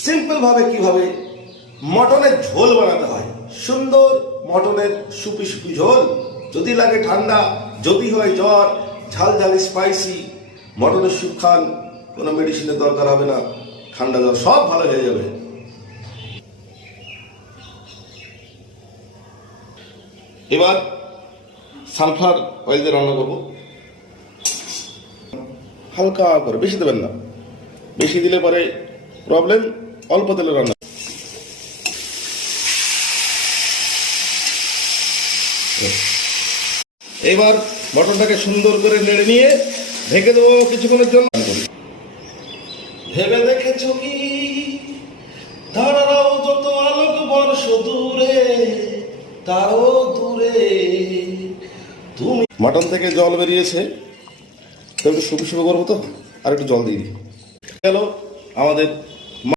Simple ভাবে কিভাবে মটনের ঝোল বানাতে হয়, সুন্দর মটনের সুপি সুপি ঝোল। যদি লাগে ঠান্ডা, যদি হয় জ্বর, ঝাল ঝাল স্পাইসি মটনের স্যুপ খান, কোনো মেডিসিনের দরকার হবে না, ঠান্ডা জ্বর সব ভালো হয়ে যাবে। এবার সানফ্লাওয়ার অয়েল দিয়ে রান্না করবো, হালকা করে, বেশি দেবেন না, বেশি দিলে পরে প্রবলেম। অল্প তেলে রান্না। এবার মটনটাকে সুন্দর করে নেড়ে নিয়ে ঢেকে দেবো কিছুক্ষণের জন্য। ভেবে দেখেছো কি ধারাও যত আলোক বর্ষ দূরে, তাও দূরে তুমি। মটন থেকে জল বেরিয়েছে, তো একটু শুকনো শুকনো করবো, তো আর একটু জল দিয়ে দিই। গেল আমাদের